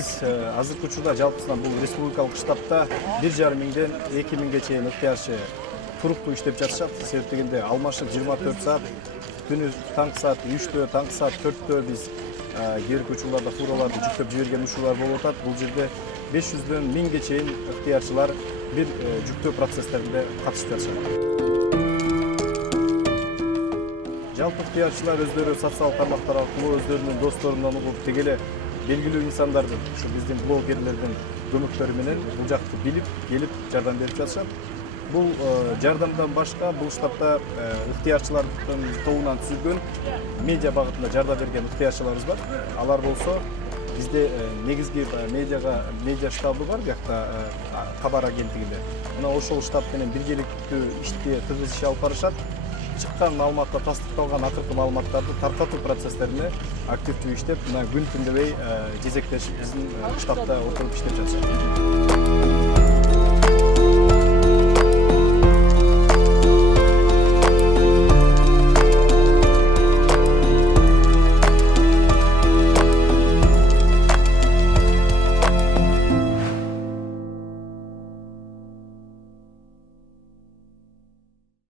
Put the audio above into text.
Биз азыркы учурда жалпысынан бул республикалык штабта 1,5 миңден 2 миңге чейин ыктыярчы туруктуу иштеп жатышат. Себеп дегенде алмашып 24 саат, түнү таңкы саат 3-тө, таңкы саат 4-тө биз кээинки учурларда фураларды жүктөп жиберген учурлар болуп атат. Бул жерде 500дөн 1000ге чейин ыктыярчылар бир жүктөө процесстеринде катышып жатышат. Жалпы ыктыярчылар өздөрү социалдык тармактар аркылуу өздөрүнүн досторунан угуп тегеле белгилүү инсандардын, ушу биздин блогерлердин көмөктөрү менен бул жакты билип, келип жардам берип жатышат. Бул жардамдан башка бул штабта ыктыярчылардын тобунан түзүлгөн медиа багытында жардам берген ыктыярчыларыбыз бар. Алар болсо бизде негизги медиа штабы бар, биякта кабар агенттигинде. Мына ошол штаб менен биргеликтүү ишти тыгыз иш алып барышат. Чыккан маалыматта тастыкталган акыркы маалыматтарды таркатуу процесстерине активдүү иштеп, мына күн түндөбөй кезектешип биздин штабта отуруп иштеп жатышат.